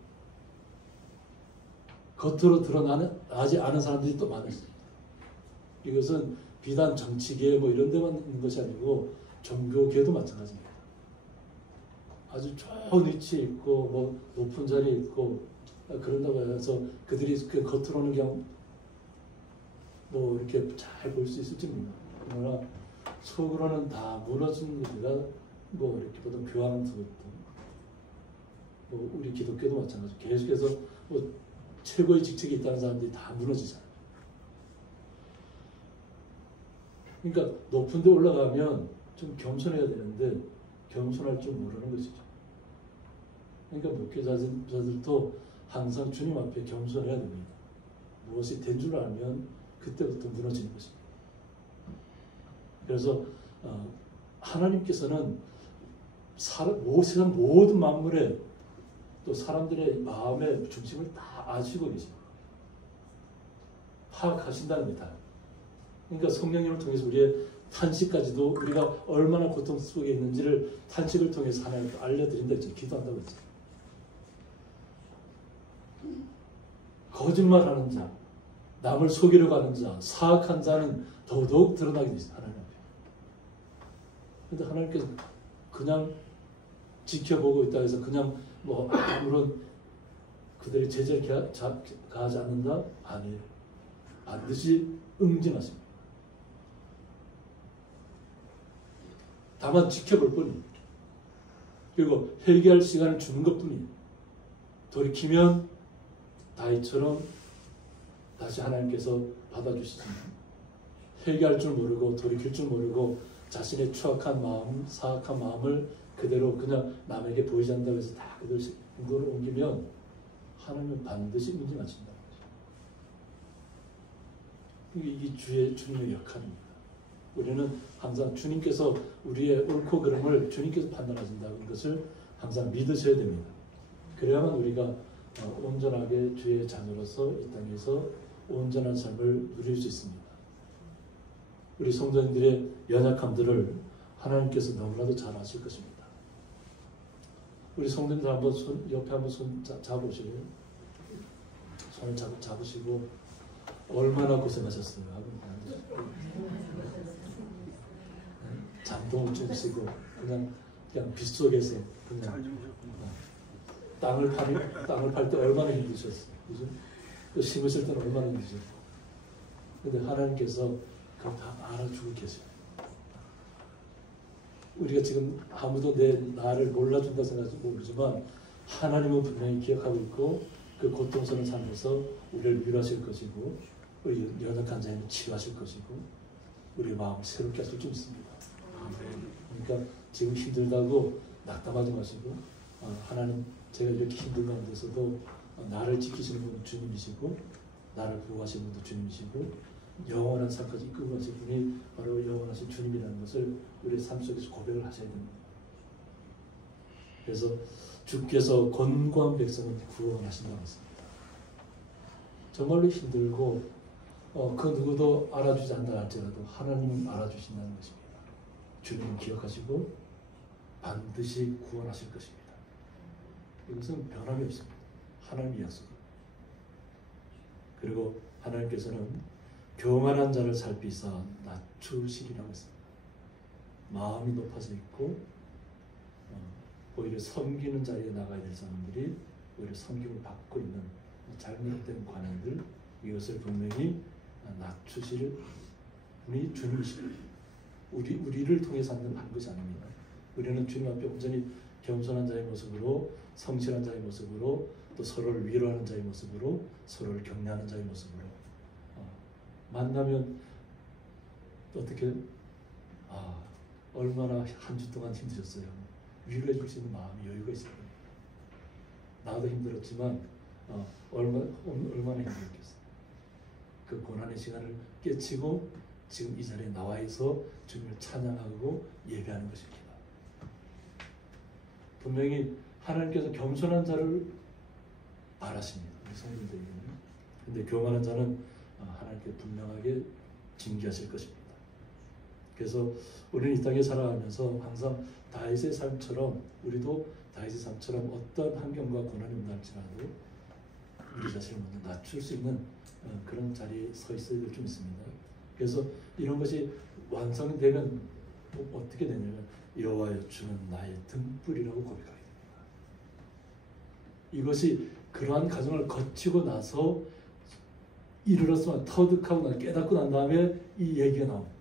겉으로 드러나지 않은 사람들이 또 많았습니다. 이것은 비단 정치계 뭐 이런 데만 있는 것이 아니고 종교계도 마찬가지입니다. 아주 좋은 위치에 있고 뭐 높은 자리에 있고 그런다고 해서 그들이 그 겉으로는 그냥 뭐 이렇게 잘 볼 수 있을지 모릅니다. 그러나 속으로는 다 무너진 우리가 뭐 이렇게 보던 교황 속도 뭐 우리 기독교도 마찬가지. 계속해서 뭐 최고의 직책이 있다는 사람들이 다 무너지잖아요. 그러니까 높은 데 올라가면 좀 겸손해야 되는데 겸손할 줄 모르는 것이죠. 그러니까 목회자들도 항상 주님 앞에 겸손해야 됩니다. 무엇이 된 줄 알면 그때부터 무너지는 것입니다. 그래서 하나님께서는 세상 모든 만물에 또 사람들의 마음의 중심을 다 아시고 계십니다. 파악하신다는 겁니다. 그러니까 성령님을 통해서 우리의 탄식까지도 우리가 얼마나 고통 속에 있는지를 탄식을 통해서 하나님께 알려드린다 했죠. 기도한다고 했죠. 거짓말하는 자, 남을 속이려고 하는 자, 사악한 자는 더더욱 드러나게 되어 있습니다. 하나님 앞에. 그런데 하나님께서 그냥 지켜보고 있다 해서 그냥 뭐 아무런 그들의 제재를 가하지 않는다? 아니에요. 반드시 응징하십니다. 다만 지켜볼 뿐이에요. 그리고 회개할 시간을 주는 것뿐이에요. 돌이키면 다윗처럼 다시 하나님께서 받아주시지만 회개할 줄 모르고 돌이킬 줄 모르고 자신의 추악한 마음, 사악한 마음을 그대로 그냥 남에게 보이지 않는다고 해서 다 그대로 옮기면 하나님은 반드시 응징하신다는 거죠. 이게 주님의 역할입니다. 우리는 항상 주님께서 우리의 옳고 그름을 주님께서 판단하신다는 것을 항상 믿으셔야 됩니다. 그래야만 우리가 온전하게 주의 자녀로서 이 땅에서 온전한 삶을 누릴 수 있습니다. 우리 성도님들의 연약함들을 하나님께서 너무나도 잘 아실 것입니다. 우리 성도님들 한번 옆에 한번 손 잡으실래요? 손을 잡으시고 얼마나 고생하셨어요. 잠도 못 주무시고 그냥 빗속에서 그냥 땅을 팔 때 얼마나 힘드셨어요. 그죠? 또 심으실 때는 얼마나 힘드셨어요. 근데 하나님께서 그걸 다 알아주고 계세요. 우리가 지금 아무도 나를 몰라준다 생각하지 모르지만 하나님은 분명히 기억하고 있고 그 고통스러운 삶에서 우리를 위로하실 것이고 우리 연약한 자에는 치유하실 것이고 우리의 마음을 새롭게 하실 줄 믿습니다. 그러니까 지금 힘들다고 낙담하지 마시고 하나님 제가 이렇게 힘든 가운데서도 나를 지키시는 분은 주님이시고 나를 보호하시는 분도 주님이시고 영원한 삶까지 이끌고 가실 분이 바로 영원하신 주님이라는 것을 우리의 삶 속에서 고백을 하셔야 됩니다. 그래서 주께서 권고한 백성은 구원하신다고 했습니다. 정말로 힘들고 그 누구도 알아주지 않는다 할지라도 하나님은 알아주신다는 것입니다. 주님은 기억하시고 반드시 구원하실 것입니다. 이것은 변함이 없습니다. 하나님의 약속입니다. 그리고 하나님께서는 교만한 자를 살피사 낮추시리라고 했습니다. 마음이 높아져 있고 오히려 섬기는 자리에 나가야 될 사람들이 오히려 섬김을 받고 있는 잘못된 관행들 이것을 분명히 낮추실 분이 주님이십니다. 우리를 통해서 한 것이 아닙니다. 우리는 주님 앞에 온전히 겸손한 자의 모습으로 성실한 자의 모습으로 또 서로를 위로하는 자의 모습으로 서로를 격려하는 자의 모습으로 만나면 어떻게 얼마나 한 주 동안 힘드셨어요. 위로해 줄 수 있는 마음이 여유가 있어요. 나도 힘들었지만 얼마나 힘들었겠어요. 그 고난의 시간을 깨치고 지금 이 자리에 나와 있어 주님을 찬양하고 예배하는 것입니다. 분명히 하나님께서 겸손한 자를 바라십니다. 우리 성도들에게는. 근데 교만한 자는 하나님께 분명하게 징계하실 것입니다. 그래서 우리는 이 땅에 살아가면서 항상 다윗의 삶처럼 우리도 다윗의 삶처럼 어떤 환경과 고난이 온다 할지라도 우리 자신을 먼저 낮출 수 있는 그런 자리에 서 있어야 될 줄 믿습니다. 그래서 이런 것이 완성되면 어떻게 되냐면 여호와여 주는 나의 등불이라고 고백하게 됩니다. 이것이 그러한 과정을 거치고 나서 이르렀으면 터득하고 깨닫고 난 다음에 이 얘기가 나옵니다.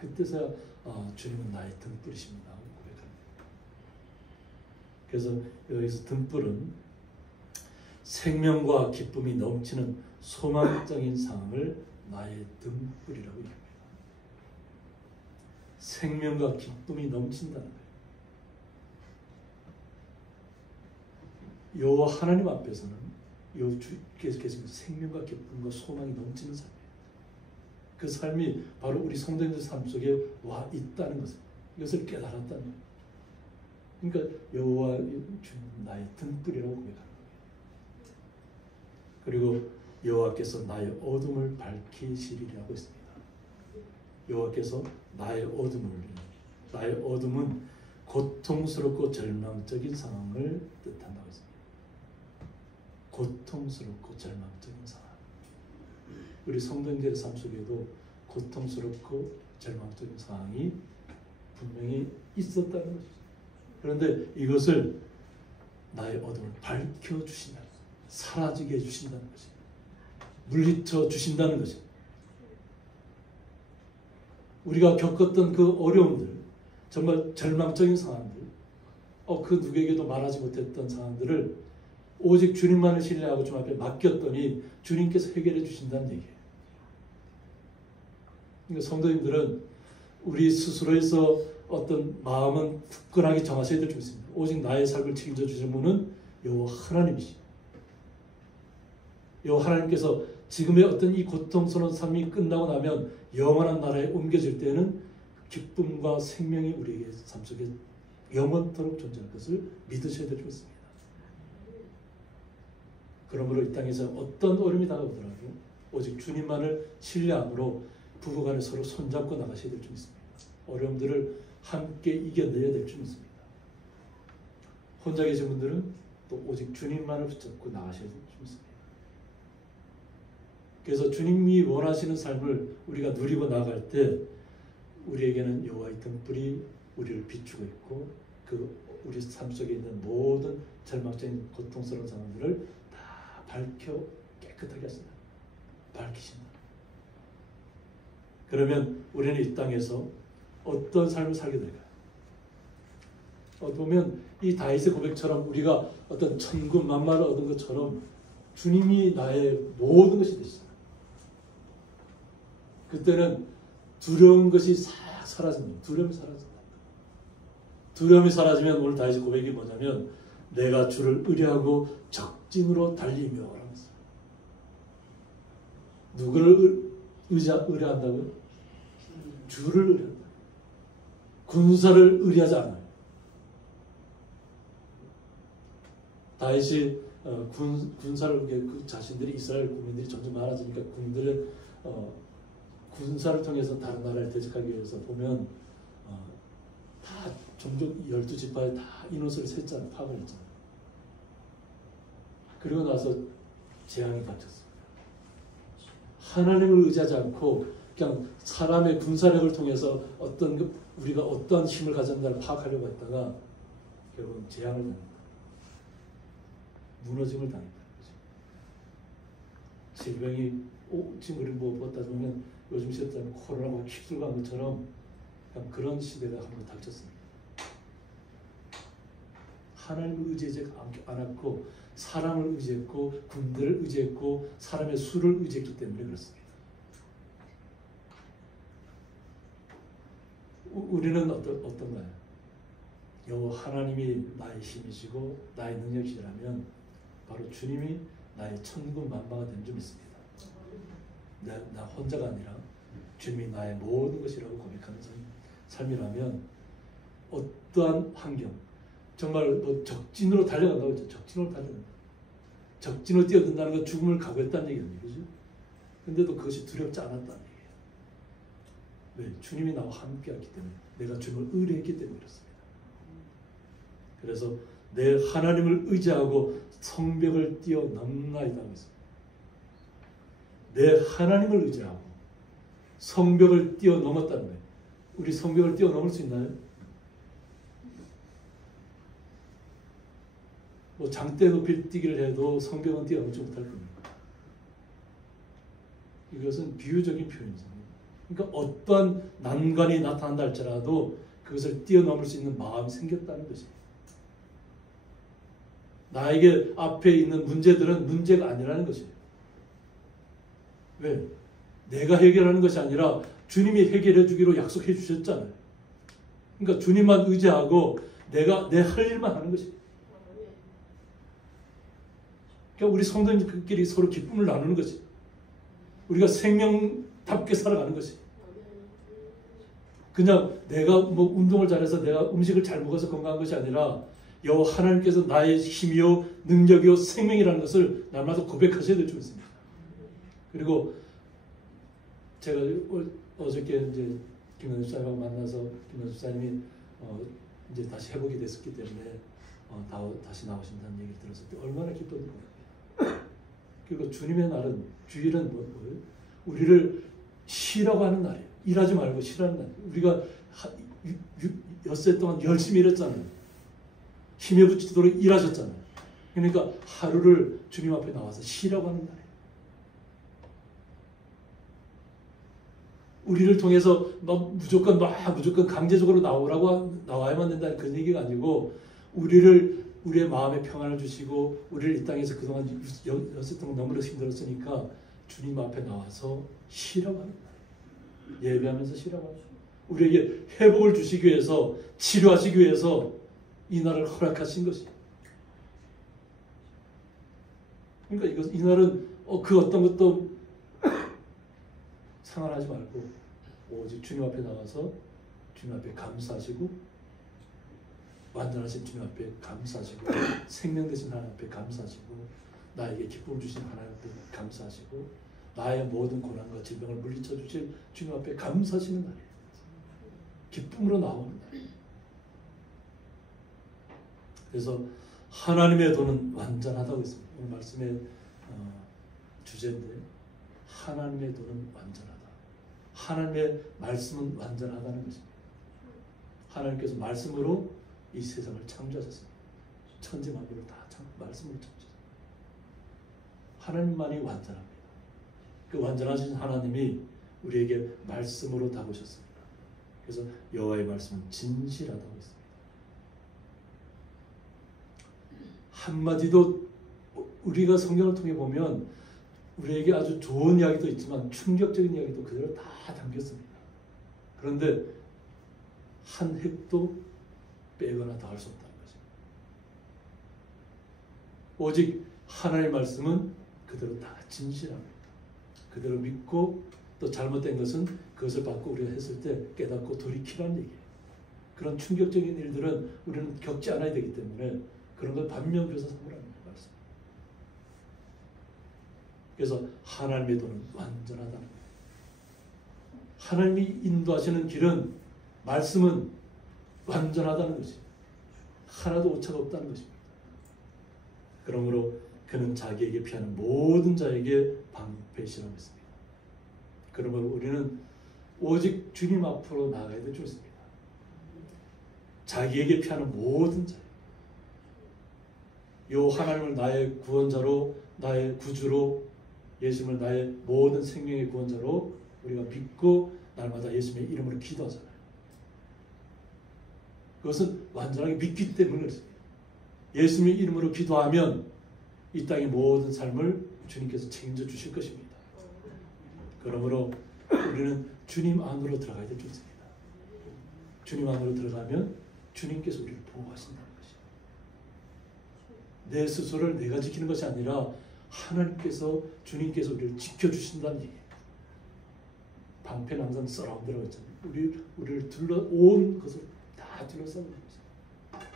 그때서야 주님은 나의 등불이십니다 하고 고백합니다. 그래서 여기서 등불은 생명과 기쁨이 넘치는 소망적인 상황을 나의 등불이라고 얘기합니다. 생명과 기쁨이 넘친다는 거예요. 여호와 하나님 앞에서는 주께서 계시는 생명과 기쁨과 소망이 넘치는 삶이에요. 그 삶이 바로 우리 성도님들 삶 속에 와 있다는 것을 이것을 깨달았다는 거예요. 그러니까 여호와 주님 나의 등불이라고 고백하는 거예요. 그리고 여호와께서 나의 어둠을 밝히시리라고 했습니다. 여호와께서 나의 어둠은 고통스럽고 절망적인 상황을 뜻한다고 했습니다. 고통스럽고 절망적인 상황. 우리 성도님들의 삶 속에도 고통스럽고 절망적인 상황이 분명히 있었다는 것이죠. 그런데 이것을 나의 어둠을 밝혀주신다. 사라지게 해주신다는 것입니다. 물리쳐 주신다는 것입니다. 우리가 겪었던 그 어려움들, 정말 절망적인 상황들, 그 누구에게도 말하지 못했던 상황들을 오직 주님만을 신뢰하고 주님 앞에 맡겼더니 주님께서 해결해 주신다는 얘기예요. 그러니까 성도님들은 우리 스스로에서 어떤 마음은 굳건하게 정하셔야 될 줄 믿습니다. 오직 나의 삶을 책임져 주실 분은 여호와 하나님이시죠. 여호와 하나님께서 지금의 어떤 이 고통스러운 삶이 끝나고 나면 영원한 나라에 옮겨질 때는 기쁨과 생명이 우리에게 삶 속에 영원토록 존재할 것을 믿으셔야 될 줄 믿습니다. 그러므로 이 땅에서 어떤 어려움이 다가오더라도 오직 주님만을 신뢰함으로 부부간에 서로 손잡고 나가셔야 될 줄 믿습니다. 어려움들을 함께 이겨내야 될 줄 믿습니다. 혼자 계신 분들은 또 오직 주님만을 붙잡고 나가셔야 될 줄 믿습니다. 그래서 주님이 원하시는 삶을 우리가 누리고 나갈 때 우리에게는 여호와의 등불이 우리를 비추고 있고 그 우리 삶 속에 있는 모든 절망적인 고통스러운 상황들을 다 밝혀 깨끗하게 하신다. 밝히신다. 그러면 우리는 이 땅에서 어떤 삶을 살게 될까요? 보면 이 다윗의 고백처럼 우리가 어떤 천군 만마를 얻은 것처럼 주님이 나의 모든 것이 되시다. 그때는 두려운 것이 싹 사라집니다. 두려움이 사라진다. 두려움이 사라지면 오늘 다윗의 고백이 뭐냐면 내가 주를 의뢰하고 적진으로 달리며 라면서 누구를 의뢰한다고요? 주를 의뢰한다. 군사를 의뢰하지 않아요. 다윗이 군사를 그 자신들이 이스라엘 국민들이 점점 많아지니까 군들은 군사를 통해서 다른 나라를 대적하기 위해서 보면 다 종족 12지파에 다 인원수를 셌잖아요. 파악을 했잖아요. 그리고 나서 재앙이 닥쳤어요. 하나님을 의지하지 않고 그냥 사람의 군사력을 통해서 우리가 어떤 힘을 가졌는가를 파악하려고 했다가 결국은 재앙을 당했다. 무너짐을 당했다는 거죠. 질병이 지금 우리 뭐 따지면 요즘 시대는 코로나가 휩쓸고 간 것처럼 그런 시대가 한번 닥쳤습니다. 하나님을 의지하지 않았고 사람을 의지했고 군대를 의지했고 사람의 수를 의지했기 때문에 그렇습니다. 우리는 어떤가요? 여호와 하나님이 나의 힘이시고 나의 능력이시라면 바로 주님이 나의 천군 만마가 된 줄 믿습니다. 나 혼자가 아니라 주님이 나의 모든 것이라고 고백하는 삶이라면 어떠한 환경, 정말 뭐 적진으로 달려간다고 했죠. 적진으로 달려간다. 적진으로 뛰어든다는 건 죽음을 각오했다는 얘기입니다. 그죠? 근데도 그것이 두렵지 않았다는 얘기예요. 왜? 주님이 나와 함께했기 때문에, 내가 주님을 의뢰했기 때문에 그렇습니다. 그래서 내 하나님을 의지하고 성벽을 뛰어넘나이다 하고 있습니다. 내 하나님을 의지하고 성벽을 뛰어넘었다는 거예요. 우리 성벽을 뛰어넘을 수 있나요? 뭐 장대 높이 뛰기를 해도 성벽은 뛰어넘지 못할 겁니다. 이것은 비유적인 표현입니다. 그러니까 어떠한 난관이 나타난다 할지라도 그것을 뛰어넘을 수 있는 마음이 생겼다는 것입니다. 나에게 앞에 있는 문제들은 문제가 아니라는 것이에요. 왜? 내가 해결하는 것이 아니라 주님이 해결해 주기로 약속해 주셨잖아요. 그러니까 주님만 의지하고 내가 내 할 일만 하는 것이에요. 그러니까 우리 성도님들끼리 서로 기쁨을 나누는 것이, 우리가 생명답게 살아가는 것이, 그냥 내가 뭐 운동을 잘해서 내가 음식을 잘 먹어서 건강한 것이 아니라 여호와 하나님께서 나의 힘이요 능력이요 생명이라는 것을 날마다 고백하셔야 될 줄 믿습니다. 그리고 제가 어저께 이제 김현수 집사님하고 만나서 김현수 집사님이 이제 다시 회복이 됐었기 때문에 다시 나오신다는 얘기를 들었을 때 얼마나 기뻤는지. 그리고 주님의 날은, 주일은 뭐예요? 우리를 쉬라고 하는 날이에요. 일하지 말고 쉬라는 날이에요. 우리가 엿새 동안 열심히 일했잖아요. 힘에 붙이도록 일하셨잖아요. 그러니까 하루를 주님 앞에 나와서 쉬라고 하는 날이에요. 우리를 통해서 무조건 강제적으로 나와야만 된다는 그런 얘기가 아니고 우리의 마음에 평안을 주시고 우리를 이 땅에서 그동안 여섯 동 너무나 힘들었으니까 주님 앞에 나와서 쉬라고 합니다. 예배하면서 쉬라고 합니다. 우리에게 회복을 주시기 위해서 치료하시기 위해서 이 날을 허락하신 것이에요. 그러니까 이 날은 그 어떤 것도 상관하지 말고 오직 주님 앞에 나와서 주님 앞에 감사하시고 완전하신 주님 앞에 감사하시고 생명 되신 하나님 앞에 감사하시고 나에게 기쁨을 주신 하나님 앞에 감사하시고 나의 모든 고난과 질병을 물리쳐 주실 주님 앞에 감사하시는 날이에요. 기쁨으로 나오는 날이에요. 그래서 하나님의 도는 완전하다고 했습니다. 오늘 말씀의 주제인데 하나님의 도는 완전하다. 하나님의 말씀은 완전하다는 것입니다. 하나님께서 말씀으로 이 세상을 창조하셨습니다. 천지 만물을 다 말씀으로 창조하셨습니다. 하나님만이 완전합니다. 그 완전하신 하나님이 우리에게 말씀으로 다가오셨습니다. 그래서 여호와의 말씀은 진실하다고 했습니다. 한마디도 우리가 성경을 통해 보면 우리에게 아주 좋은 이야기도 있지만 충격적인 이야기도 그대로 다 담겼습니다. 그런데 한 획도 빼거나 더할 수 없다는 것입니다. 오직 하나님의 말씀은 그대로 다 진실합니다. 그대로 믿고 또 잘못된 것은 그것을 받고 우리가 했을 때 깨닫고 돌이키라는 얘기예요. 그런 충격적인 일들은 우리는 겪지 않아야 되기 때문에 그런 걸 반면교사 삼으라는 말씀. 그래서 하나님의 도는 완전하다는 거예요. 하나님이 인도하시는 길은 말씀은 완전하다는 것이 하나도 오차가 없다는 것입니다. 그러므로 그는 자기에게 피하는 모든 자에게 방패시라고 했습니다. 그러므로 우리는 오직 주님 앞으로 나아가야 될 줄 믿습니다. 자기에게 피하는 모든 자, 요 하나님을 나의 구원자로, 나의 구주로, 예수님을 나의 모든 생명의 구원자로 우리가 믿고 날마다 예수님의 이름으로 기도하잖아요. 그것은 완전하게 믿기 때문에 그렇습니다. 예수님의 이름으로 기도하면 이 땅의 모든 삶을 주님께서 책임져 주실 것입니다. 그러므로 우리는 주님 안으로 들어가야 될 줄 믿습니다. 주님 안으로 들어가면 주님께서 우리를 보호하신다는 것이에요. 내 스스로를 내가 지키는 것이 아니라 하나님께서, 주님께서 우리를 지켜주신다는 얘기예요. 방패는 항상 서라운드라고 했잖아요. 우리를 둘러온 것을 다 둘러싸는 것입니다.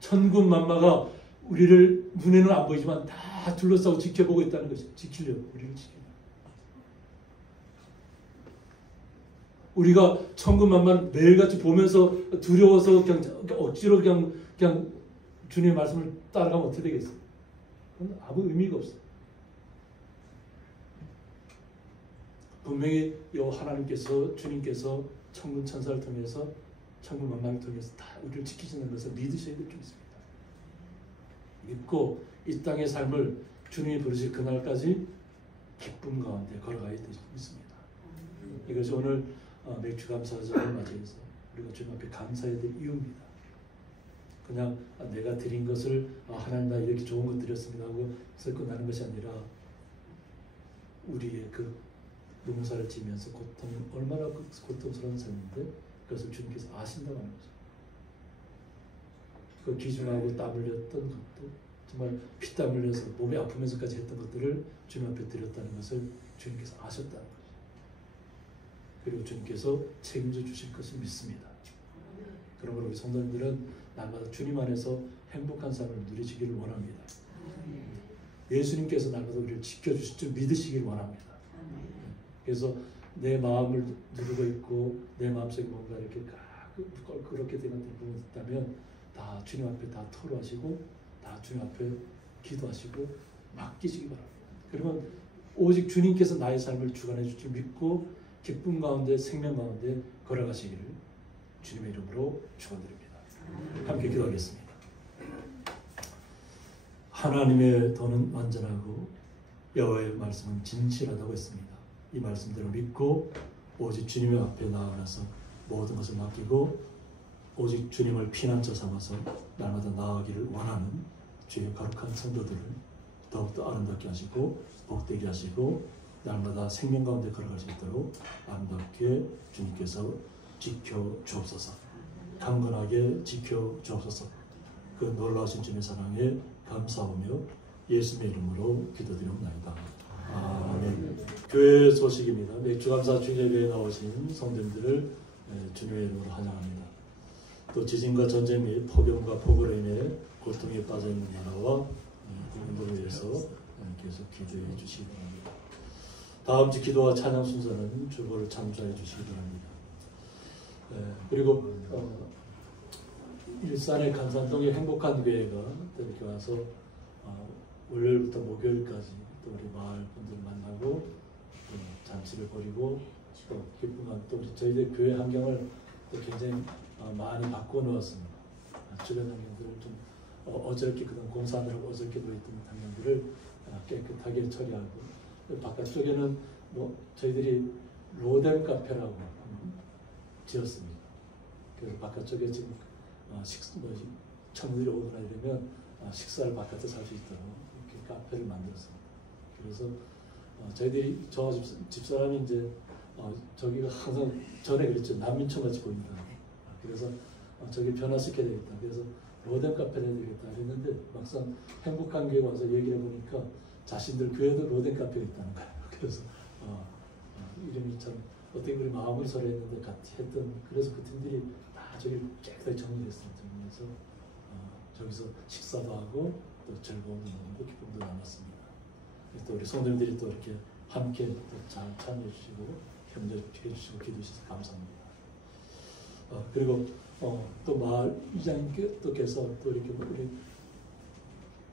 천군 만마가 우리를 눈에는 안 보이지만 다 둘러싸고 지켜보고 있다는 것이죠. 지키려고, 우리를 지키려고. 우리가 천군만마를 매일같이 보면서 두려워서 그냥 억지로 그냥 주님의 말씀을 따라가면 어떻게 되겠어요? 그건 아무 의미가 없어요. 분명히 이 하나님께서, 주님께서 천군 천사를 통해서, 천군 만마를 통해서 다 우리를 지키시는 것을 믿으셔야 될 줄 믿습니다. 믿고 이 땅의 삶을 주님이 부르실 그날까지 기쁨 가운데 걸어가야 될 줄 믿습니다. 이것이 오늘 맥주 감사절을 맞이해서 우리가 주님 앞에 감사해야 될 이유입니다. 그냥 내가 드린 것을 하나님 나 이렇게 좋은 것 드렸습니다 하고 썩고 나는 것이 아니라 우리의 그 농사를 지면서 얼마나 고통스러운 삶인데 그것을 주님께서 아신다고 하는 거죠. 그 기중하고 땀 흘렸던 것도 정말 피땀 흘려서 몸이 아프면서까지 했던 것들을 주님 앞에 드렸다는 것을 주님께서 아셨다는 거죠. 그리고 주님께서 책임져 주실 것을 믿습니다. 그러므로 우리 성도님들은 날마다 주님 안에서 행복한 삶을 누리시기를 원합니다. 예수님께서 날마다 우리를 지켜주실 줄 믿으시기를 원합니다. 그래서 내 마음을 누르고 있고 내 마음속에 뭔가 이렇게 그렇게 되는 부분이 있다면 다 주님 앞에 다 토로하시고 다 주님 앞에 기도하시고 맡기시기 바랍니다. 그러면 오직 주님께서 나의 삶을 주관해 줄 줄 믿고 기쁨 가운데 생명 가운데 걸어가시기를 주님의 이름으로 축원드립니다. 함께 기도하겠습니다. 하나님의 도는 완전하고 여호와의 말씀은 진실하다고 했습니다. 이 말씀대로 믿고 오직 주님의 앞에 나아가서 모든 것을 맡기고 오직 주님을 피난처 삼아서 날마다 나아가기를 원하는 주의 거룩한 성도들을 더욱더 아름답게 하시고 복되게 하시고 날마다 생명 가운데 걸어갈 수 있도록 아름답게 주님께서 지켜 주옵소서. 강건하게 지켜 주옵소서. 그 놀라우신 주님의 사랑에 감사하며 예수님의 이름으로 기도드리옵나이다. 아멘. 교회 소식입니다. 맥주감사 주일예배에 나오신 성도님들을 주님의 이름으로 환영합니다. 또 지진과 전쟁 및 폭염과 폭우로 인해 고통에 빠져있는 나라와 국민들을 위해서 계속 기도해 주시기 바랍니다. 다음 주 기도와 찬양 순서는 주보를 참조해 주시기 바랍니다. 그리고 일산의 간산동의 행복한 교회가 이렇게 와서 월요일부터 목요일까지 또 우리 마을 분들 만나고 잔치를 벌이고 또 기쁨과 또 저희들 교회 환경을 또 굉장히 많이 바꿔놓았습니다. 주변 환경들을 좀 어저께 그동안 공사하느라고 어저께 보였던 환경들을 깨끗하게 처리하고 바깥쪽에는 뭐 저희들이 로뎀 카페라고 지었습니다. 그래서 바깥쪽에 지금 청년들이 오거나 이러면 식사를 바깥에서 할 수 있도록 이렇게 카페를 만들었습니다. 그래서 저희들이 저 집사람이 이제 저기가 항상 전에 그랬죠. 난민촌 같이 보인다. 그래서 저기 변화시켜야 되겠다. 그래서 로뎀 카페를 해야 되겠다 그랬는데 막상 행복한 교회 와서 얘기를 해보니까 자신들 교회도 로뎀 카페가 있다는 거예요. 그래서 이름이 참 어떻게 우리 마음을 설했는데 같이 했던 그래서 그 팀들이 다 저기 깨끗하게 정리됐습니다. 그래서 저기서 식사도 하고 또 즐거움도 나누고 기쁨도 나눴습니다. 또 우리 성도님들이 또 이렇게 함께 또 잘 참여해 주시고 협력해 주시고 기도해 주셔서 감사합니다. 그리고 또 마을 이장님께서 또 이렇게 우리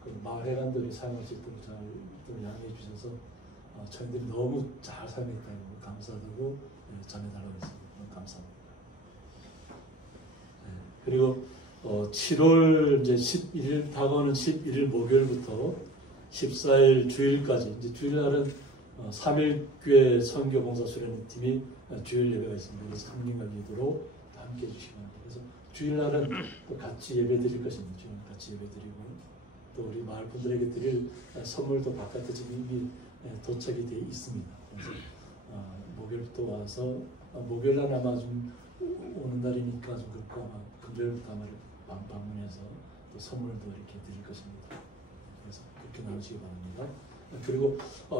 그 마을 회관들이 사용할 수 있도록 잘 또 양해해 주셔서 저희들이 너무 잘 사용했다고 감사하다고 전해달라고 했습니다. 감사합니다. 그리고 7월 이제 11일 다가오는 11일 목요일부터 14일 주일까지 이제 주일날은 3일교회 선교봉사 수련팀이 주일 예배가 있습니다. 그래서 3일간 기도로 함께 해주시기 바랍니다. 그래서 주일날은 또 같이 예배 드릴 것입니다. 주일 같이 예배 드리고 또 우리 마을 분들에게 드릴 선물도 바깥에 지금 이미 도착이 되어 있습니다. 그래서 목요일부터 와서 목요일날 아마 좀 오는 날이니까 좀 그렇고 아마 금요일부터 아마 방문해서 또 선물도 이렇게 드릴 것입니다. 그래서 그렇게 나누시기 바랍니다. 그리고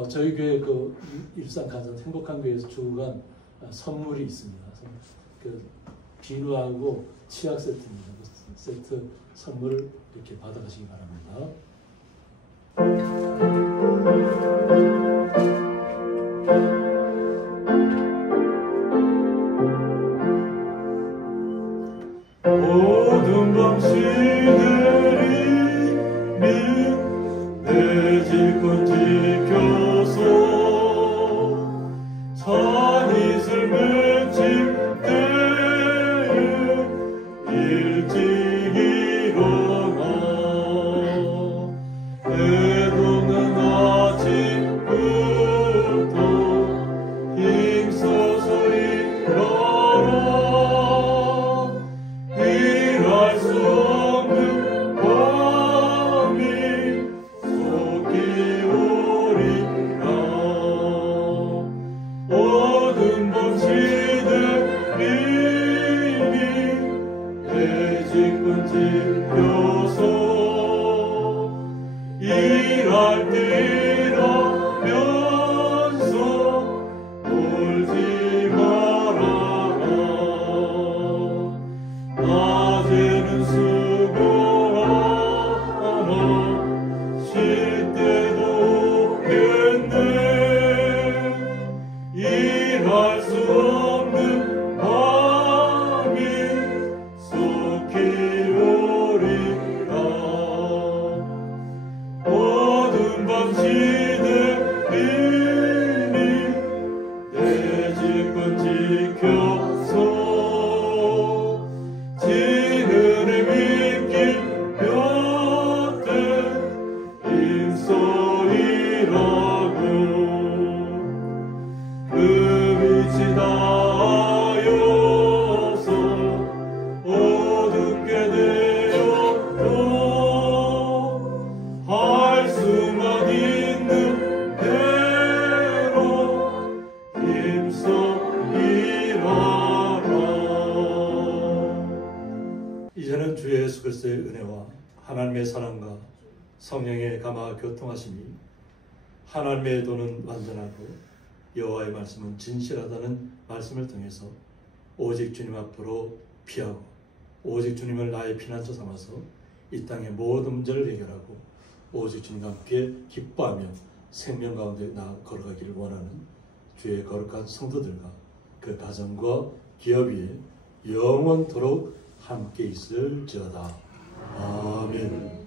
저희 교회 그 일산 간산 행복한 교회에서 주간 선물이 있습니다. 그 비누하고 치약 세트입니다. 그 세트 선물을 이렇게 받아가시기 바랍니다. 모든 방식들이 내 질권 지켜서 산이슬 맺힐 때에 일찍 일어나 애도는 아침부터 힘써서 일어나 일할 수 없는 밤이 속히 오리라 모든 방식들 미리 대직분 지켜서 일할 때라면서 울지 말아라 낮에는 수고하나 쉴 때도 없겠네 일할 수 없는 밤이 속히 오리라 이제는 주 예수 그리스도의 은혜와 하나님의 사랑과 성령의 감화 교통하심이 하나님의 도는 완전하고 여호와의 말씀은 진실하다는 말씀을 통해서 오직 주님 앞으로 피하고 오직 주님을 나의 피난처 삼아서 이 땅의 모든 문제를 해결하고 오직 주님과 함께 기뻐하며 생명 가운데 걸어가기를 원하는 주의 거룩한 성도들과 그 가정과 기업 위에 영원토록 함께 있을지어다. 아멘.